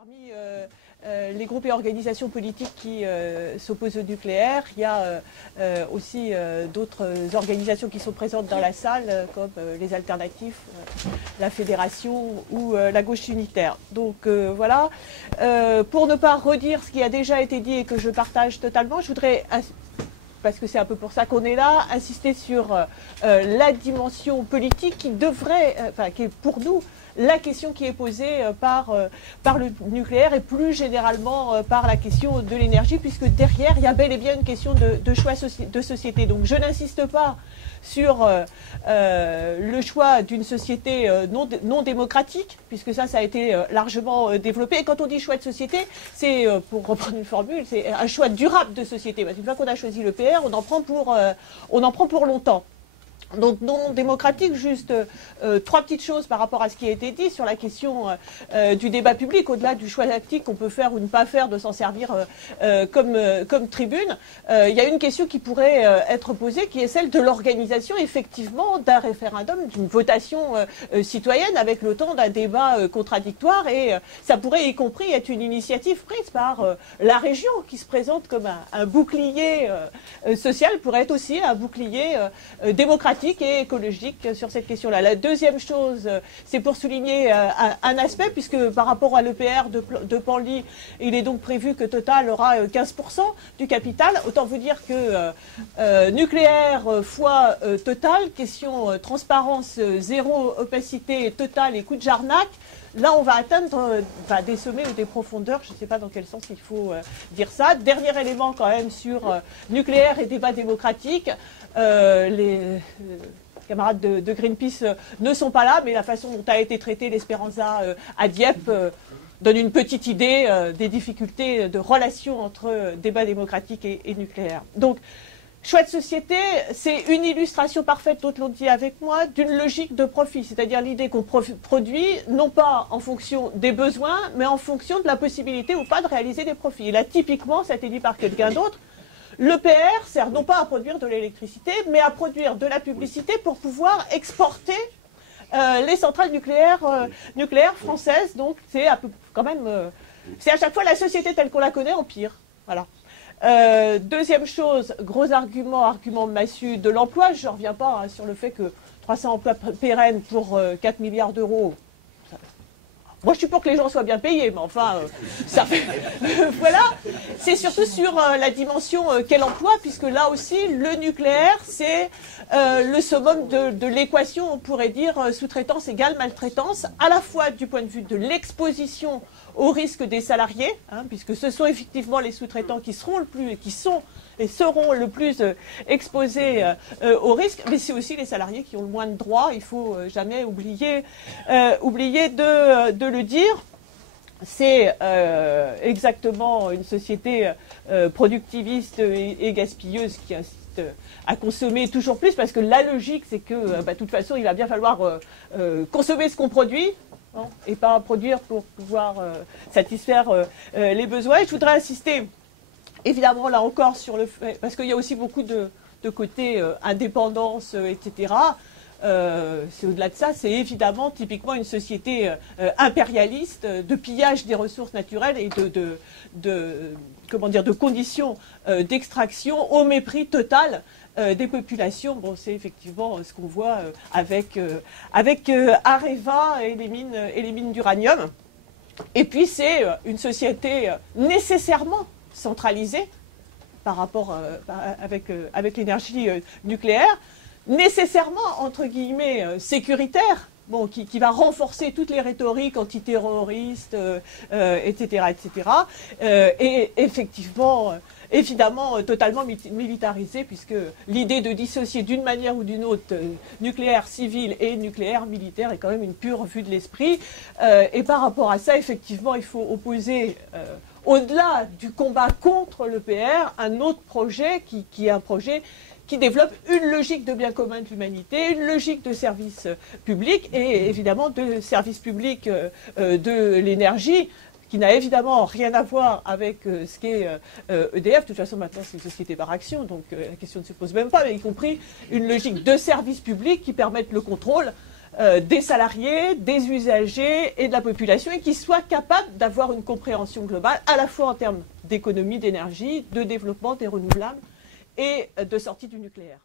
Parmi les groupes et organisations politiques qui s'opposent au nucléaire, il y a aussi d'autres organisations qui sont présentes dans la salle, comme les Alternatifs, la Fédération ou la Gauche unitaire. Donc voilà, pour ne pas redire ce qui a déjà été dit et que je partage totalement, je voudrais, parce que c'est un peu pour ça qu'on est là, insister sur la dimension politique qui devrait, qui est pour nous, la question qui est posée par le nucléaire et plus généralement par la question de l'énergie, puisque derrière, il y a bel et bien une question de choix de société. Donc je n'insiste pas sur le choix d'une société non démocratique, puisque ça a été largement développé. Et quand on dit choix de société, c'est, pour reprendre une formule, c'est un choix durable de société. Parce qu'une fois qu'on a choisi le PR, on en prend pour longtemps. Donc non démocratique, juste trois petites choses par rapport à ce qui a été dit sur la question du débat public, au-delà du choix tactique qu'on peut faire ou ne pas faire de s'en servir comme tribune. Il y a une question qui pourrait être posée, qui est celle de l'organisation effectivement d'un référendum, d'une votation citoyenne avec le temps d'un débat contradictoire, et ça pourrait y compris être une initiative prise par la région qui se présente comme un bouclier social, pourrait être aussi un bouclier démocratique et écologique sur cette question-là. La deuxième chose, c'est pour souligner un aspect, puisque par rapport à l'EPR de Penly, il est donc prévu que Total aura 15% du capital. Autant vous dire que nucléaire fois Total, question transparence, zéro opacité, Total et coup de Jarnac, là, on va atteindre des sommets ou des profondeurs, je ne sais pas dans quel sens il faut dire ça. Dernier élément quand même sur nucléaire et débat démocratique. Les camarades de Greenpeace ne sont pas là, mais la façon dont a été traité l'Espéranza à Dieppe donne une petite idée des difficultés de relation entre débat démocratique et nucléaire. Donc, choix de société, c'est une illustration parfaite, d'autres l'ont dit avec moi, d'une logique de profit, c'est-à-dire l'idée qu'on produit non pas en fonction des besoins, mais en fonction de la possibilité ou pas de réaliser des profits. Et là, typiquement, ça a été dit par quelqu'un d'autre, l'EPR sert non pas à produire de l'électricité, mais à produire de la publicité pour pouvoir exporter les centrales nucléaires françaises. Donc c'est quand même, c'est à chaque fois la société telle qu'on la connaît en pire. Voilà. Deuxième chose, gros argument massu de l'emploi. Je ne reviens pas sur le fait que 300 emplois pérennes pour 4 milliards d'euros. Moi, je suis pour que les gens soient bien payés, mais enfin, ça fait... voilà. C'est surtout sur la dimension quel emploi, puisque là aussi, le nucléaire, c'est le summum de l'équation, on pourrait dire, sous-traitance égale maltraitance, à la fois du point de vue de l'exposition au risque des salariés, hein, puisque ce sont effectivement les sous-traitants qui seront seront le plus exposés au risque, mais c'est aussi les salariés qui ont le moins de droits. Il faut jamais oublier de le dire. C'est exactement une société productiviste et gaspilleuse qui incite à consommer toujours plus, parce que la logique, c'est que de toute façon, il va bien falloir consommer ce qu'on produit, hein, et pas produire pour pouvoir satisfaire les besoins. Et je voudrais insister évidemment, là encore, sur le fait, parce qu'il y a aussi beaucoup de côté indépendance, etc. C'est au-delà de ça, c'est évidemment typiquement une société impérialiste de pillage des ressources naturelles et de conditions d'extraction au mépris total des populations. Bon, c'est effectivement ce qu'on voit avec Areva et les mines d'uranium. Et puis c'est une société nécessairement centralisée par rapport avec l'énergie nucléaire, nécessairement entre guillemets sécuritaire, bon, qui va renforcer toutes les rhétoriques antiterroristes, etc., et effectivement, évidemment, totalement militarisée, puisque l'idée de dissocier d'une manière ou d'une autre nucléaire civil et nucléaire militaire est quand même une pure vue de l'esprit. Et par rapport à ça, effectivement, il faut opposer au-delà du combat contre l'EPR, un autre projet qui est un projet qui développe une logique de bien commun de l'humanité, une logique de service public et évidemment de service public de l'énergie, qui n'a évidemment rien à voir avec ce qu'est EDF. De toute façon, maintenant, c'est une société par action, donc la question ne se pose même pas, mais y compris une logique de service public qui permette le contrôle des salariés, des usagers et de la population, et qui soit capable d'avoir une compréhension globale, à la fois en termes d'économie d'énergie, de développement des renouvelables et de sortie du nucléaire.